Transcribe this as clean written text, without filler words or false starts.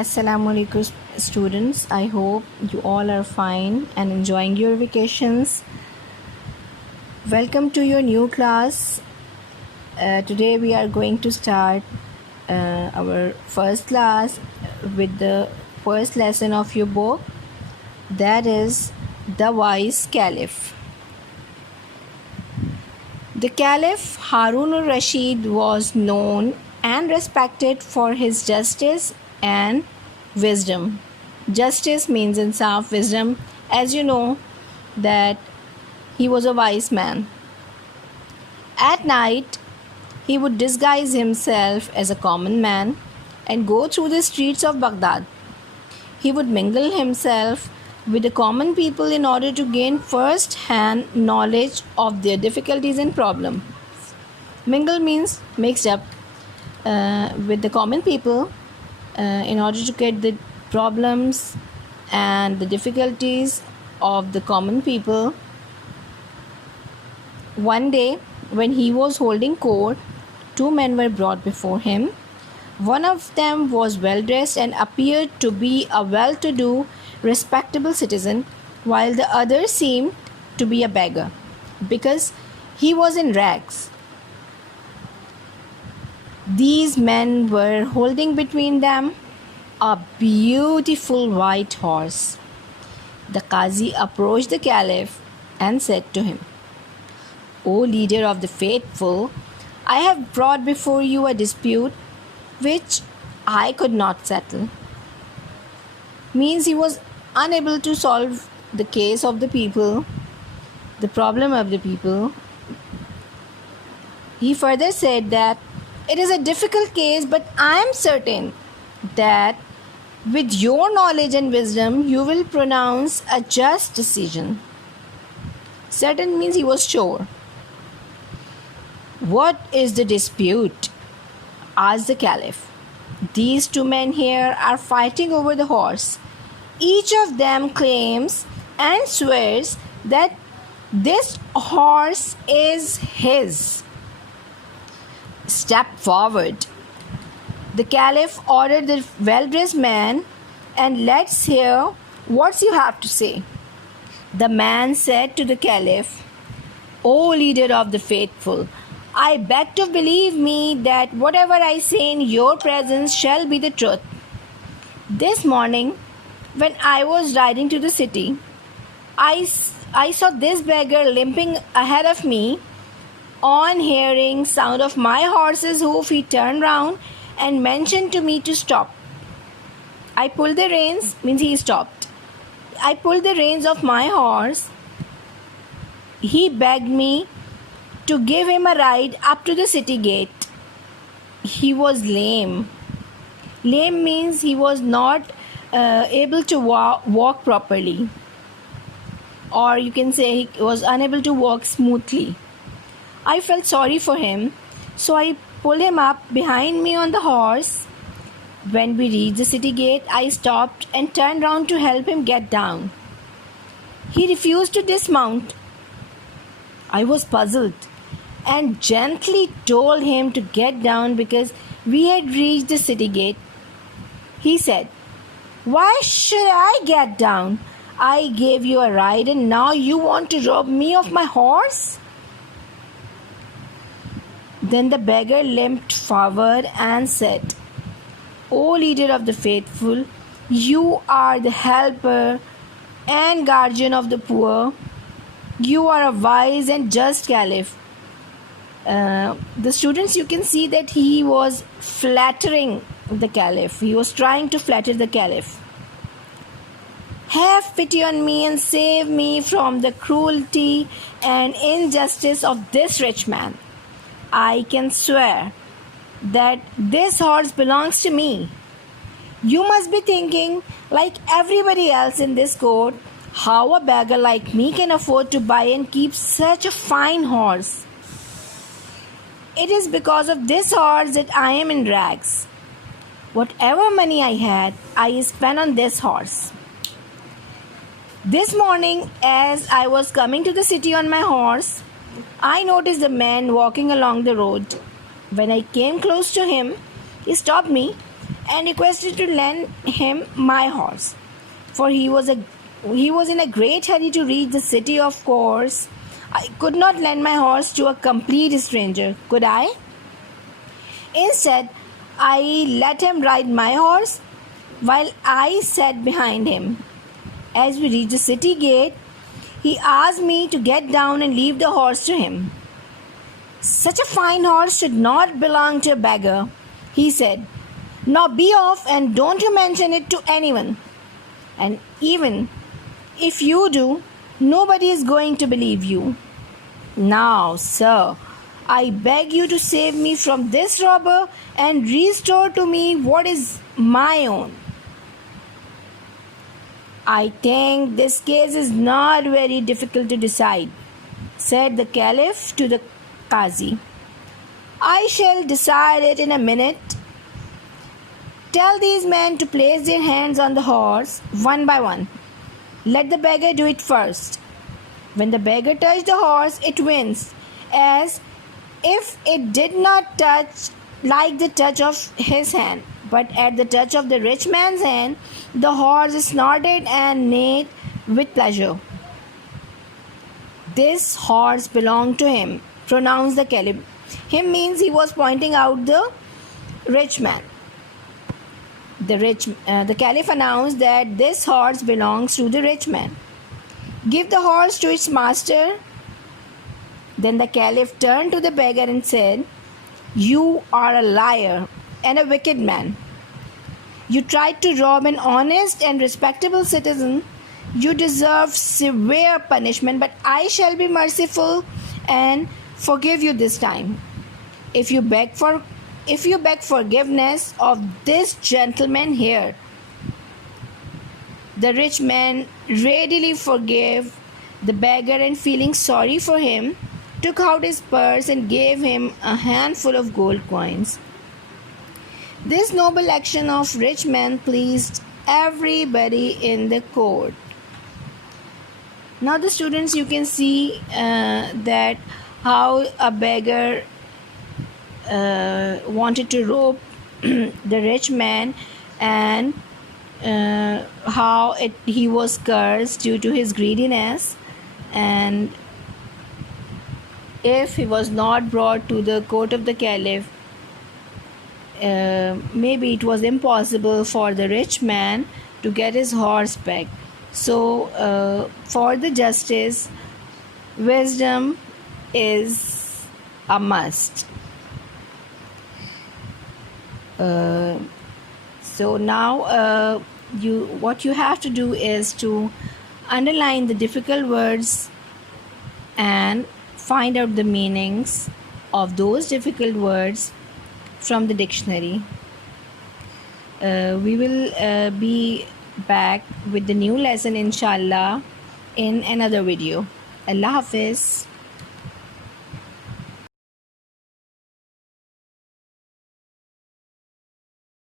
Assalamu alaikum students. I hope you all are fine and enjoying your vacations. Welcome to your new class. Today we are going to start our first class with the first lesson of your book, that is The Wise Caliph. The Caliph Harun al-Rashid was known and respected for his justice and wisdom. Justice means insaf, wisdom, as you know, that he was a wise man. At night, he would disguise himself as a common man and go through the streets of Baghdad. He would mingle himself with the common people in order to gain first-hand knowledge of their difficulties and problems. Mingle means mixed up with the common people in order to get the problems and the difficulties of the common people. One day, when he was holding court, two men were brought before him. One of them was well dressed and appeared to be a well-to-do, respectable citizen, while the other seemed to be a beggar because he was in rags. These men were holding between them a beautiful white horse. The Qazi approached the Caliph and said to him, "O leader of the faithful, I have brought before you a dispute which I could not settle." Means he was unable to solve the case of the people, the problem of the people. He further said that it is a difficult case, but I am certain that with your knowledge and wisdom, you will pronounce a just decision. Certain means he was sure. "What is the dispute?" asked the Caliph. "These two men here are fighting over the horse. Each of them claims and swears that this horse is his. Step forward." The Caliph ordered the well-dressed man, "And let's hear what you have to say." The man said to the Caliph, "O leader of the faithful, I beg to believe me that whatever I say in your presence shall be the truth. This morning, when I was riding to the city, I saw this beggar limping ahead of me. On hearing sound of my horse's hoof, he turned round and mentioned to me to stop. I pulled the reins," means he stopped. "I pulled the reins of my horse. He begged me to give him a ride up to the city gate. He was lame." Lame means he was not able to walk properly, or you can say he was unable to walk smoothly. I felt sorry for him, so I pulled him up behind me on the horse. When we reached the city gate, I stopped and turned round to help him get down. He refused to dismount. I was puzzled and gently told him to get down because we had reached the city gate. He said, "Why should I get down? I gave you a ride and now you want to rob me of my horse?" Then the beggar limped forward and said, "O leader of the faithful, you are the helper and guardian of the poor. You are a wise and just Caliph." The students, you can see that he was flattering the Caliph. He was trying to flatter the Caliph. "Have pity on me and save me from the cruelty and injustice of this rich man. I can swear that this horse belongs to me. You must be thinking, like everybody else in this court, how a beggar like me can afford to buy and keep such a fine horse. It is because of this horse that I am in rags. Whatever money I had, I spent on this horse. This morning, as I was coming to the city on my horse, I noticed a man walking along the road. When I came close to him, he stopped me and requested to lend him my horse, for he was in a great hurry to reach the city. Of course, I could not lend my horse to a complete stranger, could I? Instead, I let him ride my horse while I sat behind him. As we reached the city gate, he asked me to get down and leave the horse to him. Such a fine horse should not belong to a beggar, he said. Now be off and don't you mention it to anyone. And even if you do, nobody is going to believe you. Now, sir, I beg you to save me from this robber and restore to me what is my own. I think this case is not very difficult to decide, said the Caliph to the Qazi. I shall decide it in a minute. Tell these men to place their hands on the horse one by one. Let the beggar do it first. When the beggar touches the horse, it wins, as if it did not touch like the touch of his hand. But at the touch of the rich man's hand, the horse snorted and neighed with pleasure. This horse belonged to him, pronounced the Caliph. Him means he was pointing out the rich man. The Caliph announced that this horse belongs to the rich man. Give the horse to its master. Then the Caliph turned to the beggar and said, You are a liar and a wicked man. You tried to rob an honest and respectable citizen. You deserve severe punishment, but I shall be merciful and forgive you this time. If you beg forgiveness of this gentleman here. The rich man readily forgave the beggar, and feeling sorry for him, took out his purse and gave him a handful of gold coins. This noble action of rich man pleased everybody in the court. Now the students, you can see that how a beggar wanted to rob the rich man, and how he was cursed due to his greediness, and if he was not brought to the court of the Caliph, maybe it was impossible for the rich man to get his horse back. So for the justice, wisdom is a must. So now what you have to do is to underline the difficult words and find out the meanings of those difficult words from the dictionary. We will be back with the new lesson inshallah in another video. Allah Hafiz.